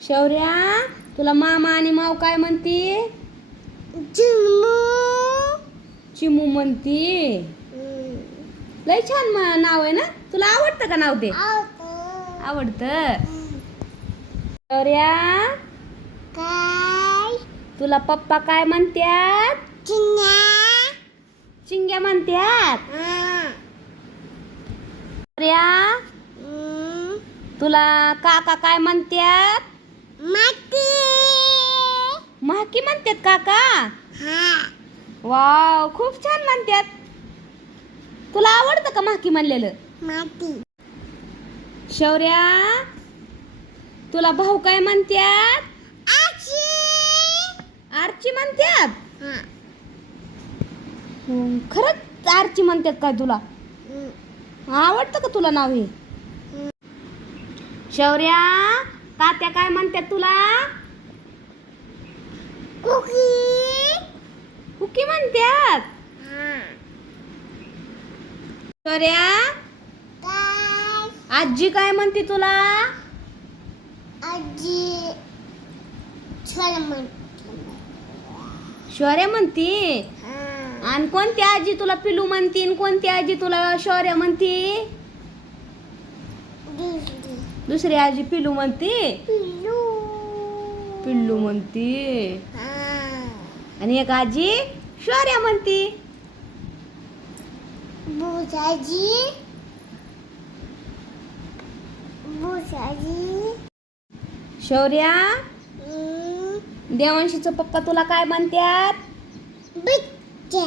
शौर्या, तुला मामा आणि माव काय म्हणती? चिमू. चिमू म्हणती. लय छान नाव आहे ना. तुला आवडतं का नाव ते? आवडतं. शौर्या, काय? तुला पप्पा काय म्हणतात? चिंग्या. चिंग्या म्हणतात. शौर्या, तुला काका काय म्हणतात? माती. महाकी म्हणतात काका. हा. वाव, खूप छान म्हणतात. तुला आवडतं का महाकी म्हणलेलं? माती. शौर्या, तुला भाऊ काय म्हणतात? आजी. आरची म्हणतात. हा. खरंच आरची म्हणतात काय तुला? आवडतं का तुला नाव हे? शौर्या, तात्या काय म्हणतात तुला? कुकी. कुकी म्हणतात. हा. शौर्या, काय? आजी काय म्हणते तुला? आजी. शौर्या म्हणती. हा. आणि कोणती आजी तुला पिलू म्हणती आणि कोणती आजी तुला शौर्या म्हणती? दुसरी. दुसरी आजी पिलू म्हणती. पिल्लू. पिल्लू म्हणती. हा. आणि एक आजी शौर्या म्हणती. बुजाजी. बुजाजी. शौर्या, देवांशीचं पप्पा तुला काय म्हणतात? बिच्चा.